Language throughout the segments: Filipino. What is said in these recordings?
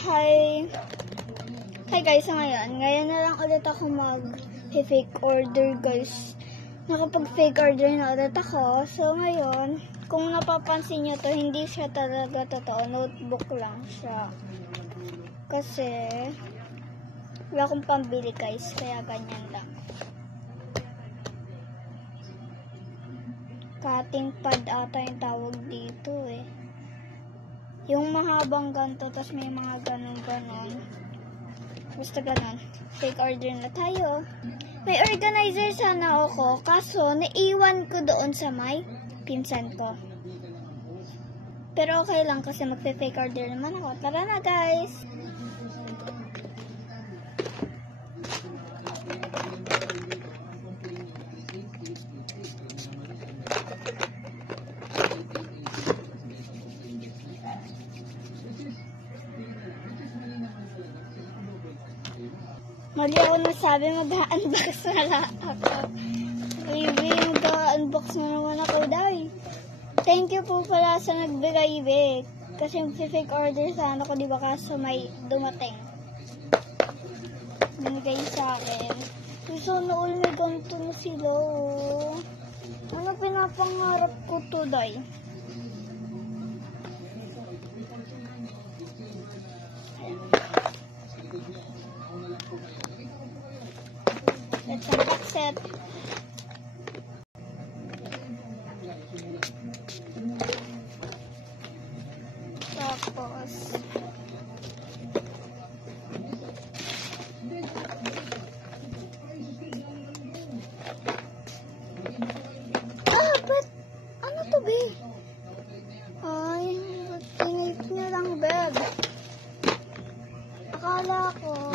Hi! Hi guys, ngayon na lang ulit ako mag-fake order guys. Nakapag-fake order na ulit ako. So ngayon, kung napapansin nyo to, hindi siya talaga totoo. Notebook lang siya. Kasi, wala akong pambili guys, kaya ganyan lang. Cutting pad ata yung tawag dito eh. Yung mahabang ganito, tapos may mga ganon-ganon. Basta ganon. Take order na tayo. May organizer sana ako, kaso naiwan ko doon sa may pinsan ko. Pero okay lang kasi magpe-fake order naman ako. Tara na guys! Mali ako nasabi, mag-unbox na lang ako. Baby, mag-unbox na naman ako, day. Thank you po pala sa nagbigay, babe. Kasi mag-fake order sana ko, di ba, kaso may dumating. Binigay sa akin. So, nool may ganito na sila, oh. Ano pinapangarap ko to, day? Let's unbox it. Tapos but ano to, be? Ay, tinip niya lang, beb. Akala ko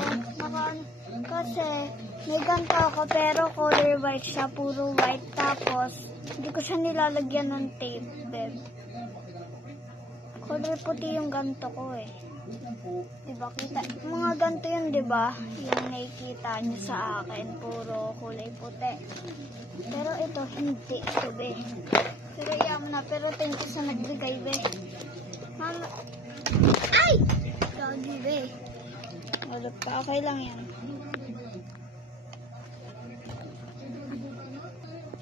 kasi may ganito ako pero color white siya, puro white. Tapos hindi ko siya nilalagyan ng tape, beb. Color puti yung ganito ko eh. Diba kita? Mga ganito yun, diba? Yung nakikita niyo sa akin, puro kulay puti. Pero ito, hindi ito, be. Pero yaman na, pero thank you sa nagbigay, be. Mama. Ay! Gagi, be. Malap ka, okay lang yan.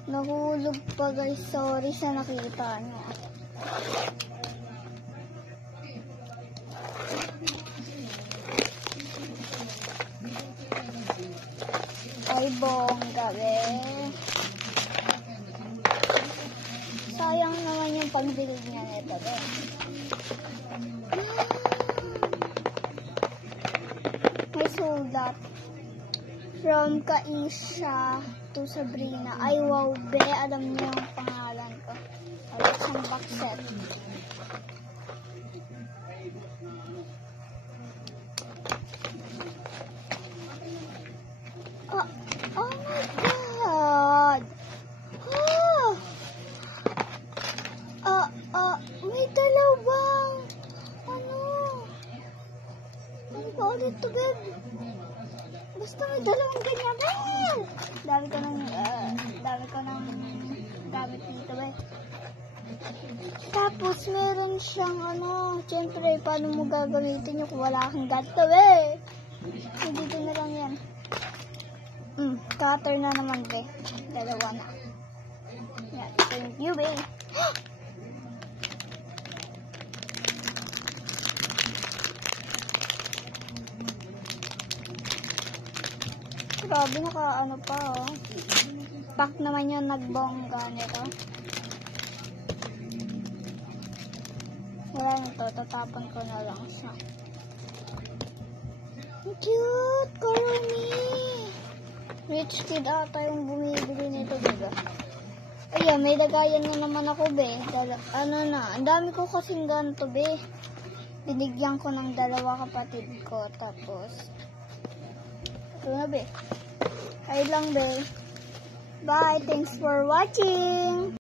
Nahulog pa guys, sorry sa nakita nyo. Ay, bongga, be. Sayang naman yung pagdilig niya nito, be. May sulat. From Kaisha to Sabrina. Ay, wow, be. Alam niyo yung pangalan ko. Let's unbox it. Oh my God! May dalawang ano ba ulit to, babe? Basta may dalawang ganyan, babe! Dami ko ng gamit dito, babe. Tapos meron siyang syempre, paano mo gagamitin yung kung wala kang ganito, babe? Dito na lang yan. Cutter na naman, babe. Dalawa na. Yan, thank you, babe. Grabe, naka pa, oh. Pack naman yung nagbongga nito. Wala nito, tatapon ko na lang siya. Cute! Color me! Rich kid ata yung bumibili nito, diba? Ayan, may lagayan na naman ako, be. Ang dami ko kasing ganito, be. Binigyan ko ng dalawa kapatid ko, tapos ito na, be. Ay lang, be. Bye! Thanks for watching!